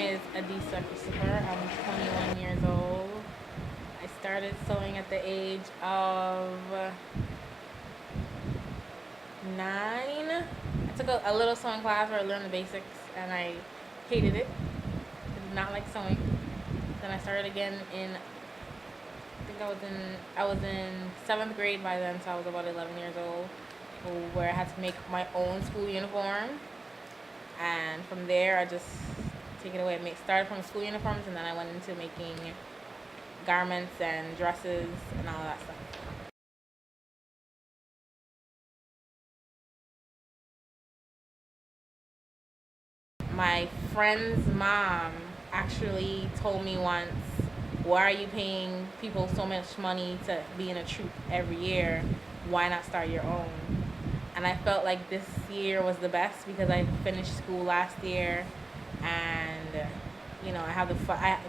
is Adisa Christopher. I'm 21 years old. I started sewing at the age of 9. I took a little sewing class where I learned the basics and I hated it. I did not like sewing. Then I started again in, I think I was in 7th grade by then, so I was about 11 years old, where I had to make my own school uniform. And from there, I just take it away. I started from school uniforms, and then I went into making garments and dresses and all that stuff. My friend's mom actually told me once, why are you paying people so much money to be in a troupe every year? Why not start your own? And I felt like this year was the best because I finished school last year, and I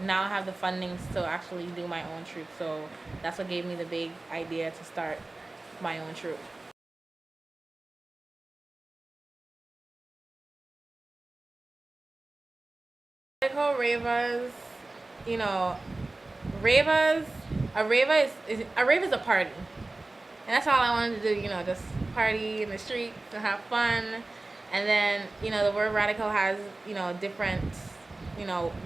now have the fundings to actually do my own troupe. So that's what gave me the big idea to start my own troupe. Radekal Ravaz, you know, ravas. A rave is a party, and that's all I wanted to do. Just party in the streets and have fun. And then the word radical has different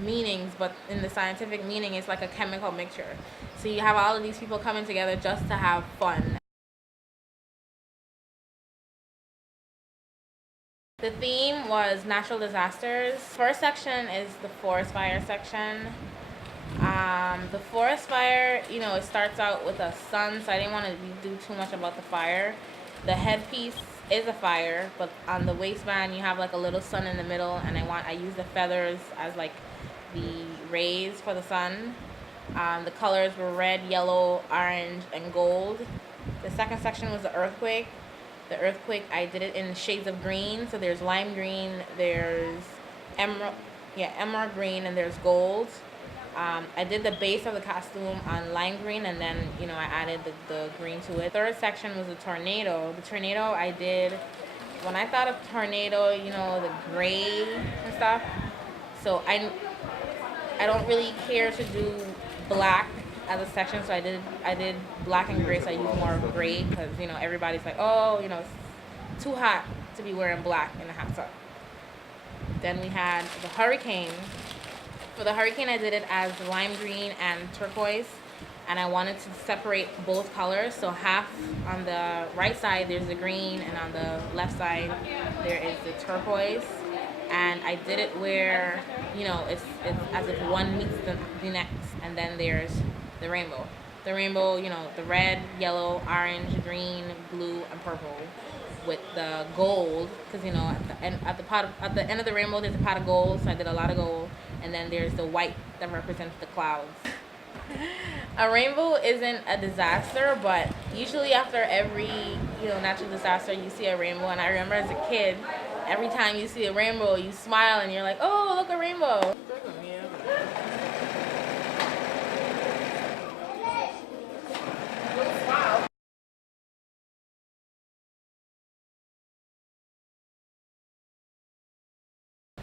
meanings, but in the scientific meaning, it's like a chemical mixture. So you have all of these people coming together just to have fun. The theme was natural disasters. First section is the forest fire section. The forest fire, it starts out with a sun, so I didn't want to do too much about the fire. The headpiece is a fire, but on the waistband you have like a little sun in the middle, and I use the feathers as like the rays for the sun. The colors were red, yellow, orange, and gold. The second section was the earthquake. The earthquake, I did it in shades of green. So there's lime green, there's emerald green, and there's gold. I did the base of the costume on lime green, and then I added the green to it. Third section was the tornado. The tornado I did, when I thought of tornado, the gray and stuff. So I don't really care to do black as a section, so I did black and gray. So I used more of gray because everybody's like, oh, it's too hot to be wearing black in the hot sun. Then we had the hurricane. For the hurricane, I did it as lime green and turquoise, and I wanted to separate both colors. So half on the right side there's the green, and on the left side there is the turquoise. And I did it where it's as if one meets the next, and then there's the rainbow. The rainbow, the red, yellow, orange, green, blue, and purple, with the gold, because at the end of the rainbow there's a pot of gold, so I did a lot of gold, and then there's the white that represents the clouds. A rainbow isn't a disaster, but usually after every natural disaster you see a rainbow. And I remember as a kid, every time you see a rainbow you smile and you're like, oh, look, a rainbow.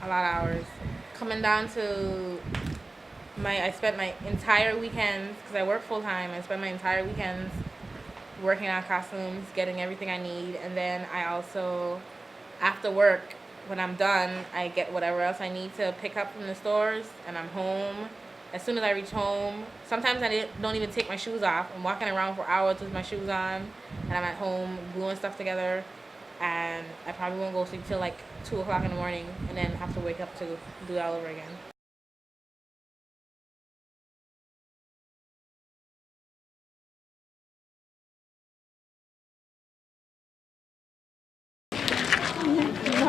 A lot of hours. Coming down to I spent my entire weekends, because I work full time, I spent my entire weekends working on costumes, getting everything I need, and then I also, after work, when I'm done, I get whatever else I need to pick up from the stores, and I'm home. As soon as I reach home, sometimes I don't even take my shoes off. I'm walking around for hours with my shoes on, and I'm at home gluing stuff together, and I probably won't go sleep till like 2 o'clock in the morning, and then have to wake up to do it all over again.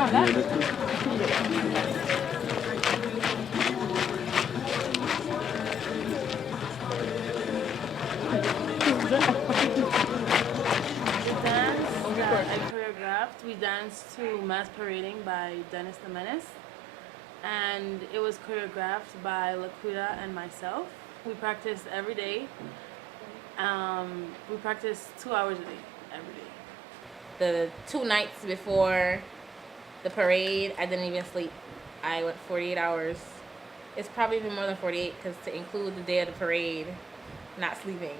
I choreographed. We danced to Mass Parading by Dennis the Menace, and it was choreographed by Laquita and myself. We practiced every day. We practiced 2 hours a day, every day. The 2 nights before the parade, I didn't even sleep. I went 48 hours It's probably been more than 48 because to include the day of the parade, not sleeping.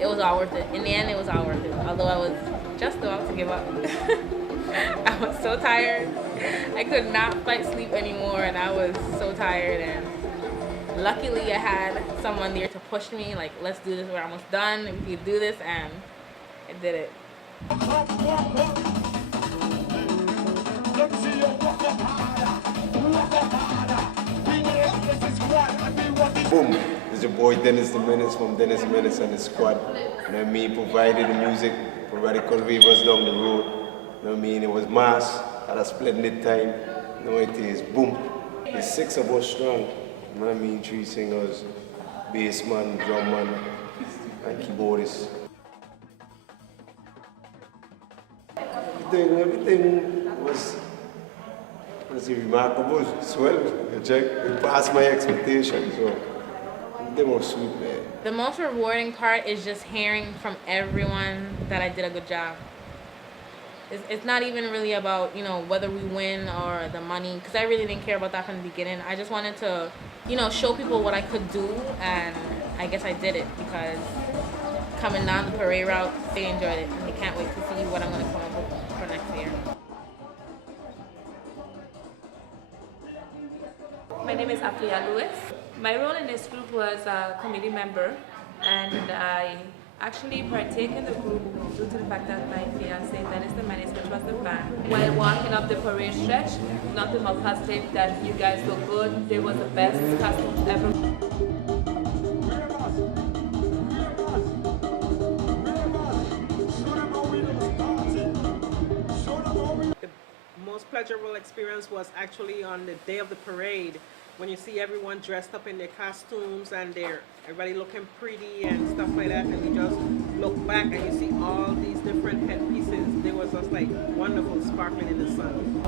It was all worth it. In the end, it was all worth it. Although I was just about to give up. I was so tired. I could not fight sleep anymore, and I was so tired. And luckily, I had someone there to push me, like, let's do this. We're almost done. We can do this, and I did it. Boom! It's your boy Dennis the Menace from Dennis the Menace and the Squad. You know what I mean? Provided the music for Radekal Ravaz down the road. You know what I mean? It was mass. Had a splendid time. You know what it is? Boom! It's 6 of us strong. You know what I mean? 3 singers, bass man, drum man, and keyboardist. Everything was remarkable. Swell. It passed my expectations. So they were sweet, man. The most rewarding part is just hearing from everyone that I did a good job. It's not even really about, you know, whether we win or the money, because I really didn't care about that from the beginning. I just wanted to, you know, show people what I could do, and I guess I did it, because coming down the parade route, they enjoyed it, and they can't wait to see what I'm going to come up with for next year. My name is Apria Lewis. My role in this group was a committee member, and I actually partake in the group due to the fact that my fiance, Dennis the Menace, which was the band. While walking up the parade stretch, nothing but positive that you guys look good. They was the best costume ever. The most pleasurable experience was actually on the day of the parade, when you see everyone dressed up in their costumes and everybody looking pretty and stuff like that, and you just look back and you see all these different headpieces. They was just like wonderful, sparkling in the sun.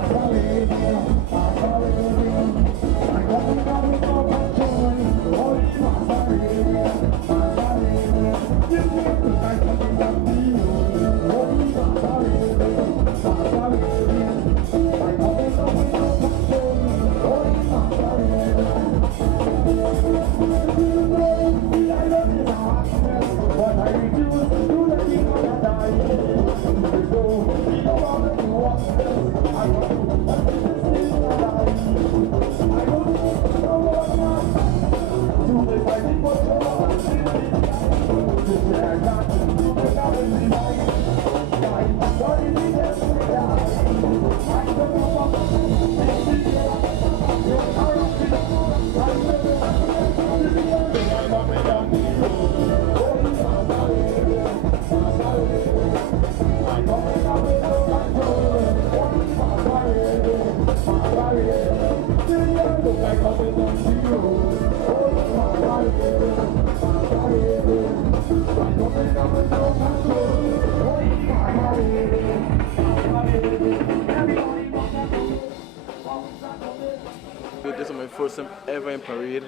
This is my first time ever in parade,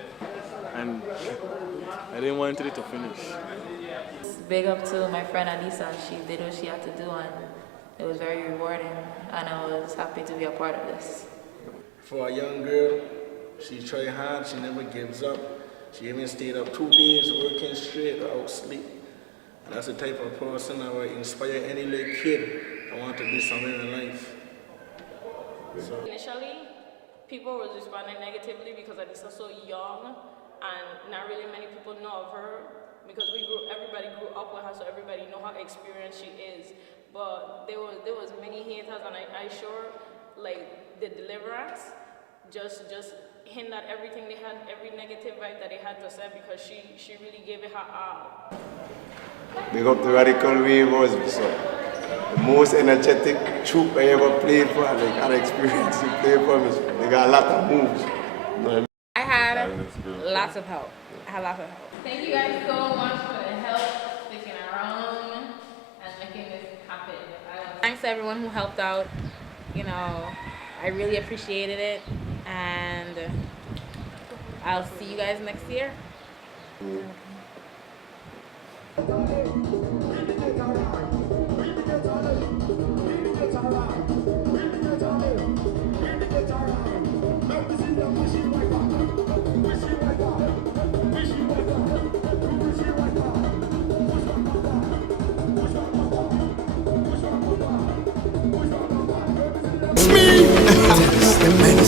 and I didn't want it to finish. Big up to my friend Adisa. She did what she had to do, and it was very rewarding, and I was happy to be a part of this. For a young girl, she tried hard, she never gives up. She even stayed up 2 days working straight without sleep. And that's the type of person that will inspire any little kid that want to do something in life. So. Initially, people were responding negatively because Adisa so young and not really many people know of her, because everybody grew up with her, so everybody know how experienced she is. But there was many haters, and I sure like the Deliverance just hindered everything they had, every negative vibe that they had to say, because she really gave it her all. Big up the Radekal Ravaz. So, the most energetic troupe I ever played for. Like, I had experience to play for me. They got a lot of moves. You know what I mean? I had lots of help. Thank you guys so much for the help, sticking around, and making this happen. Thanks to everyone who helped out. You know, I really appreciated it, and I'll see you guys next year.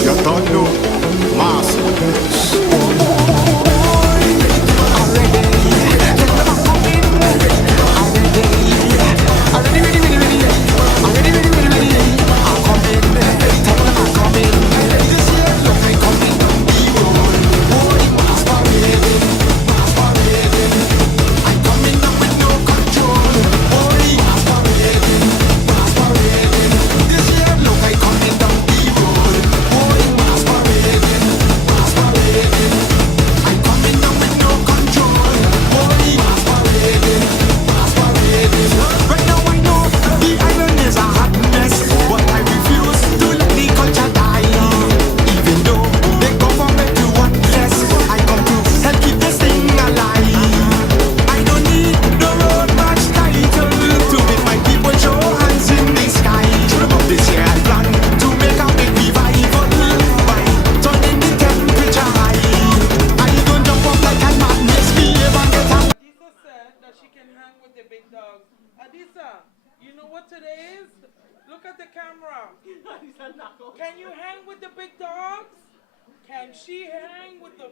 You don't know, mass. Adisa, you know what today is? Look at the camera. Can you hang with the big dogs? Can she hang with the